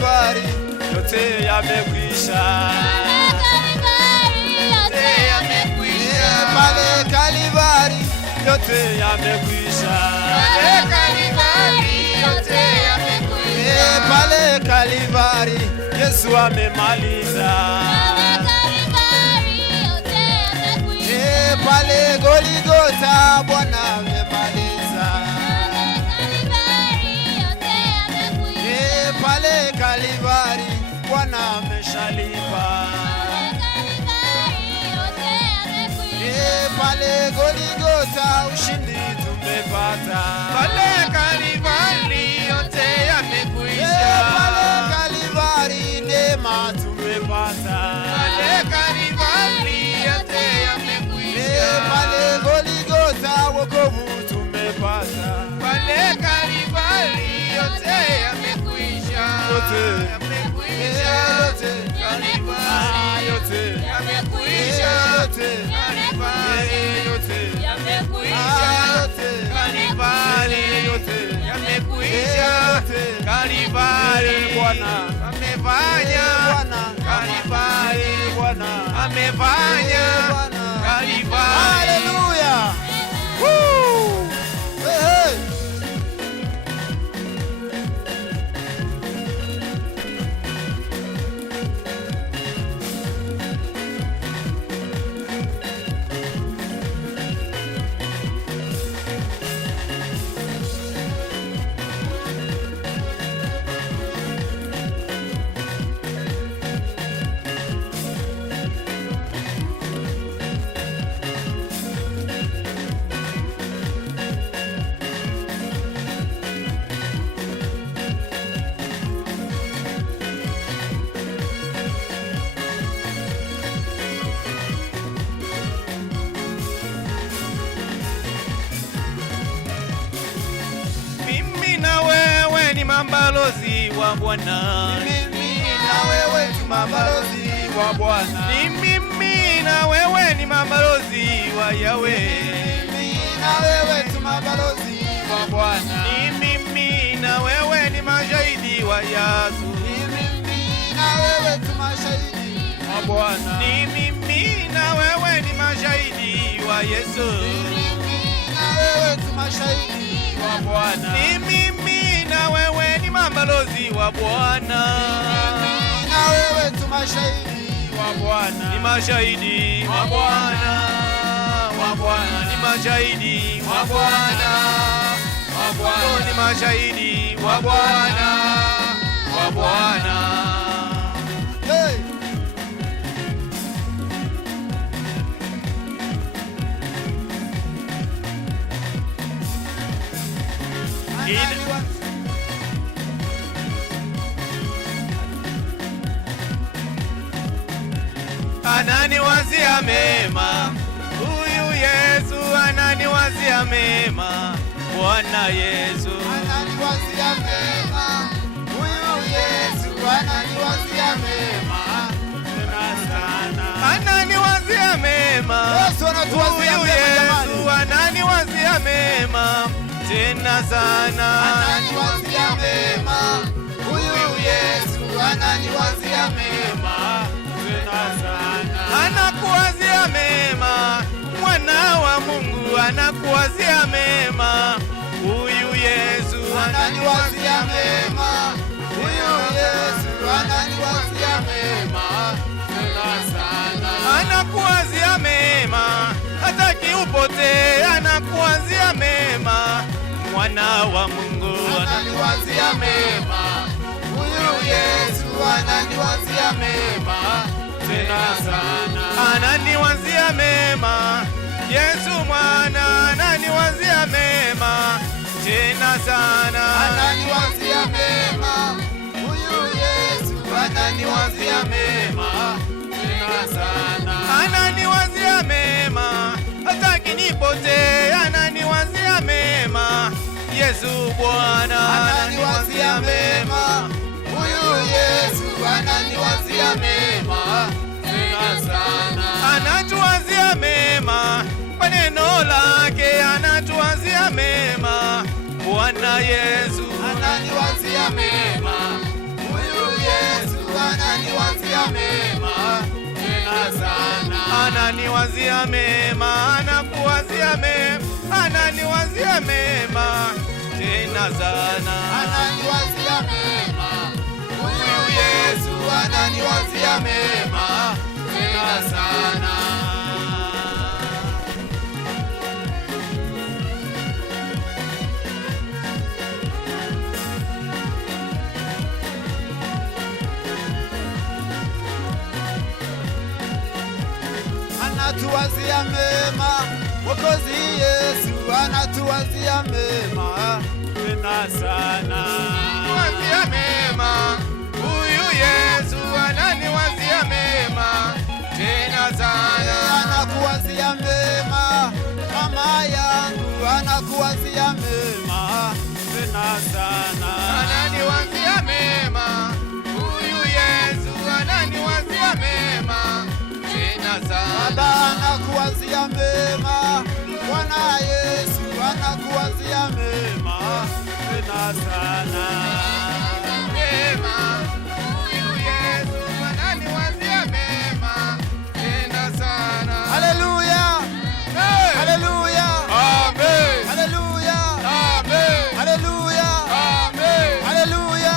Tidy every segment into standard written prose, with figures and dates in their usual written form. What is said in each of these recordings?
Kalivari yote yamekwisha. Pale Kalivari yote yamekwisha. Pale Kalivari Yesu amemaliza. Pale Golgotha Bwana amemaliza. Pale Kalivari Bwana ameshalipa. Pale Golgotha ushindi tumepata. Pale Kalivari yote yamekwisha. Pale Kalivari neema tumepata. Pale Kalivari yote yamekwisha. Pale Golgotha wokovu tumepata. Pale Kalivari yote yamekwisha. Yote yamekwisha. Kalivari yote yamekwisha. Kalivari yote yamekwisha. Kalivari yote yamekwisha. Kalivari Bwana amefanya. Kalivari Bwana amefanya. Kalivari. Hallelujah. Woo! Hey. Mimi na wewe ni mabalozi wa Bwana. Mimi na wewe tu mabalozi wa Bwana. Ni mimi na wewe ni mabalozi wa Yahweh. Mimi na wewe tu mabalozi wa Bwana. Ni mimi na wewe ni mashahidi wa Yesu. Mimi na wewe tu mashahidi wa Bwana. Ni mimi na wewe ni mashahidi wa Yesu. Mimi na wewe tu mashahidi wa Bwana. Ni mimi na wewe ni mabalozi wa Bwana. Mimi na wewe tu mashahidi wa Bwana. Ni mashahidi wa Bwana. Wa Bwana ni mashahidi wa Bwana. Wa Bwana ni mashahidi wa Bwana. Wa Bwana. Hey. Ananiwazia mema, huyu Yesu ananiwazia mema. Bwana Yesu Ananiwazia mema. Huyu Yesu ananiwazia mema. Tena sana. ananiwazia mema. Yesu anatuwazia Huyu mema Yesu jamani. ananiwazia mema. Tena sana. Ananiwazia mema. Huyu Yesu ananiwazia mema. Tena sana. Anakuwazia mema. Mwana wa Mungu anakuwazia mema. Huyu Yesu Ananiwazia mema. Huyu Yesu ananiwazia mema. Tena sana. anakuwazia mema. Hataki upotee, anakuwazia mema. Mwana wa Mungu Ananiwazia mema. Huyu Yesu ananiwazia mema. Tena sana. ananiwazia mema. Yesu mwana ananiwazia mema. Tena sana. Ananiwazia mema. Huyu Yesu ananiwazia mema. Tena sana. Ananiwazia mema. Hataki nipotee, ananiwazia mema. Yesu Bwana Ananiwazia mema. Huyu Yesu ananiwazia mema. Tena sana. anatuwazia mema. Kwa neno lake anatuwazia mema. Bwana Yesu Ananiwazia mema. Huyu mema tena sana. Ananiwazia mema, anakuwazia mema, ananiwazia mema tena sana. Ananiwazia mema, huyu Yesu ananiwazia mema tena sana. Anatuwazia mema, Mwokozi Yesu anatuwazia mema tena sana. Ananiwazia mema, huyu Yesu ananiwazia mema tena sana. Anakuwazia mema, mama yangu anakuwazia mema tena sana. Ananiwazia mema, huyu Yesu ananiwazia mema tena sana. Baba anakuwazia mema, Bwana Yesu anakuwazia mema tena sana. Mema, huyu Yesu ananiwazia mema tena sana. Haleluya! Hey! Haleluya! Amen. Haleluya! Amen. Haleluya! Amen. Haleluya!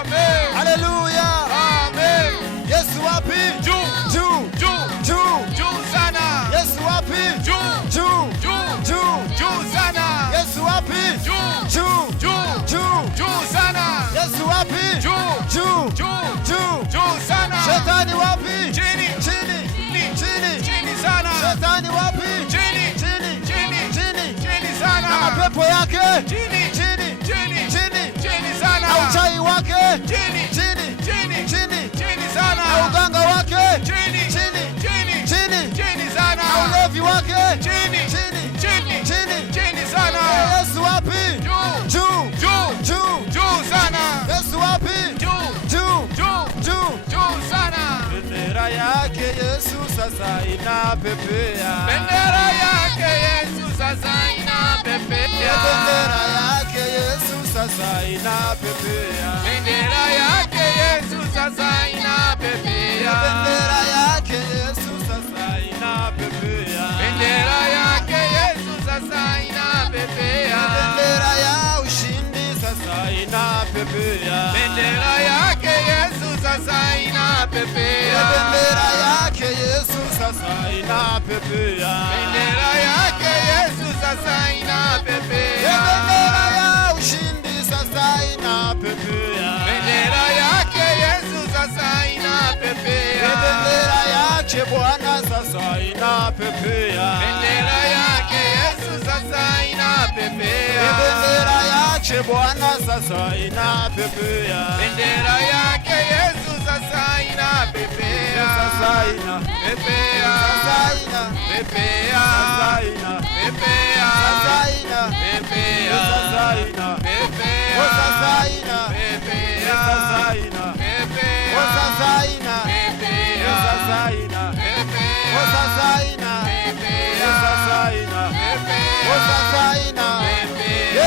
Amen. Haleluya! Amen. Yesu wapi? Juu. Juu! Juu. Juu! Juu sana. Yesu wapi? Juu. Juu! Juu. Juu! Juu sana. Yesu wapi? Juu. Juu! Juu. Juu! Juu sana. Yesu wapi? Juu. Juu! Juu. Juu! Juu sana. Shetani wapi? Chini. Chini! Chini! Chini sana. Shetani wapi? Chini. Chini! Chini. Chini! Chini sana. Na mapepo yake? Chini. Chini! Chini. Chini! Chini sana. Na uchawi wake? Chini. Chini! Chini. Chini! Chini sana. Na uganga wake? Chini. Chini! Chini. Chini! Chini sana. Na ulevi wake? Chini. Chini! Chini. Chini! Chini sana. Yesu wapi? Juu. Juu! Juu. Juu! Juu sana. Yesu wapi? Juu. Juu! Juu. Juu! Juu sana. Bendera yake Yesu sasa inapepea. Bendera yake Yesu sasa inapepea. Bendera yake Yesu sasa inapepea. Bendera yake Yesu sasa inapepea. Bendera yake Yesu sasa inapepea. Bendera yake Yesu sasa inapepea. Bendera ya ushindi sasa inapepea. Bendera yake Yesu sasa inapepea. Bendera yake Yesu sasa inapepea. Bendera yake Yesu sasa inapepea. Bendera ya ushindi sasa inapepea. Bendera yake Yesu sasa inapepea. Bendera yake Bwana sasa inapepea. Bendera yake Yesu sasa inapepea. Bendera yake Bwana sasa inapepea. Bendera yake Yesu sasa inapepea. Sasa inapepea. Sasa inapepea. Sasa inapepea. Sasa inapepea. Sasa inapepea. Sasa inapepea. Sasa inapepea. Sasa inapepea. Sasa inapepea. Sasa inapepea. Sasa inapepea. Sasa inapepea.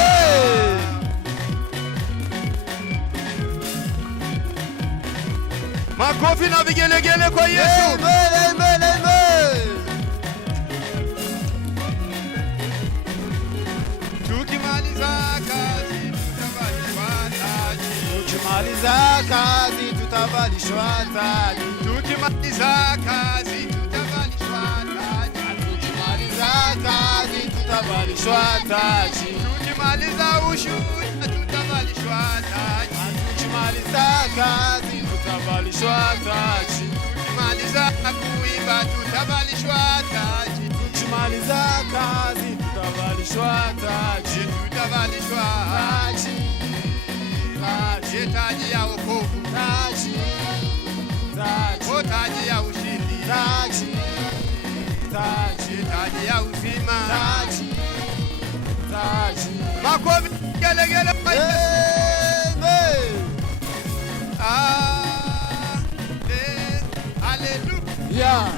Makofi na vigelegele kwa Yesu. Amen, amen, amen. Tukimaliza kazi tutavalishwa taji. Tukimaliza kazi tutavalishwa taji. Tukimaliza kazi tutavalishwa taji. Tukimaliza kazi tutavalishwa taji. Tukimaliza ushuhuda tutavalishwa taji. Tukimaliza kazi tutavalishwa taji. Tukimaliza kuimba tutavalishwa taji. Tukimaliza kazi tutavalishwa taji. Tutavalishwa Taji. Taji. taji ya wokovu, Taji. Taji. taji ya ushindi, Taji. Taji. taji ya uzima. Taji. Taji. Makofi gelegele kwa Yesu. Amen. Amen. Hallelujah. Yeah.